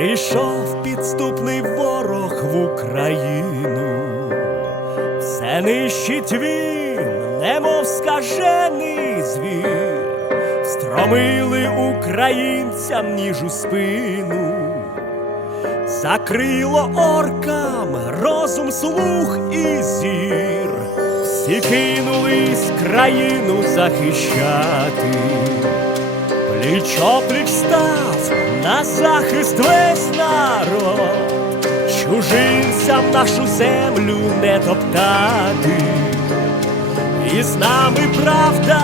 Прийшов підступний ворог в Україну, все нищить він, немов скажений звір, стромили українцям ніж у спину, закрило оркам розум, слух і зір, всі кинулись країну захищати. Пліч-опліч став на захист весь народ, чужинцям нашу землю не топтати, і з нами правда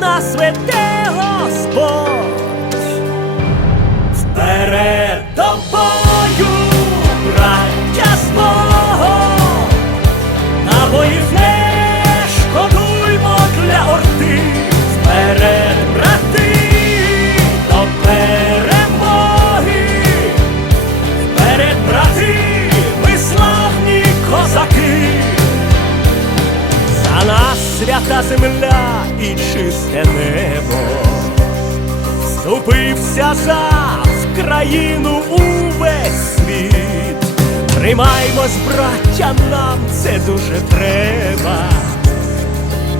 нас веде свята земля і чисте небо, вступився за країну увесь світ. Тримаймось, браття, нам це дуже треба.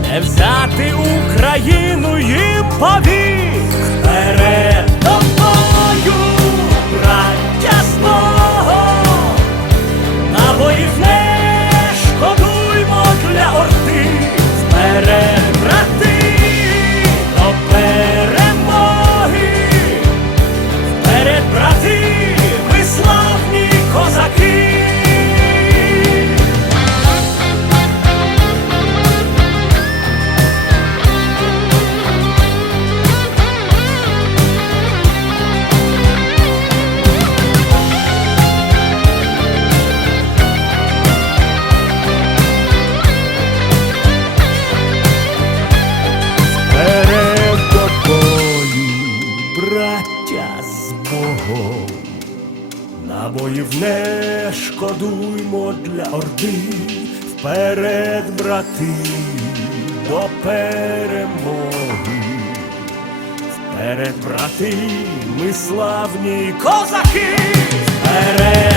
Не взяти Україну їм повік шкодуймо для орди, вперед, брати, до перемоги, вперед, брати, ми славні козаки, вперед.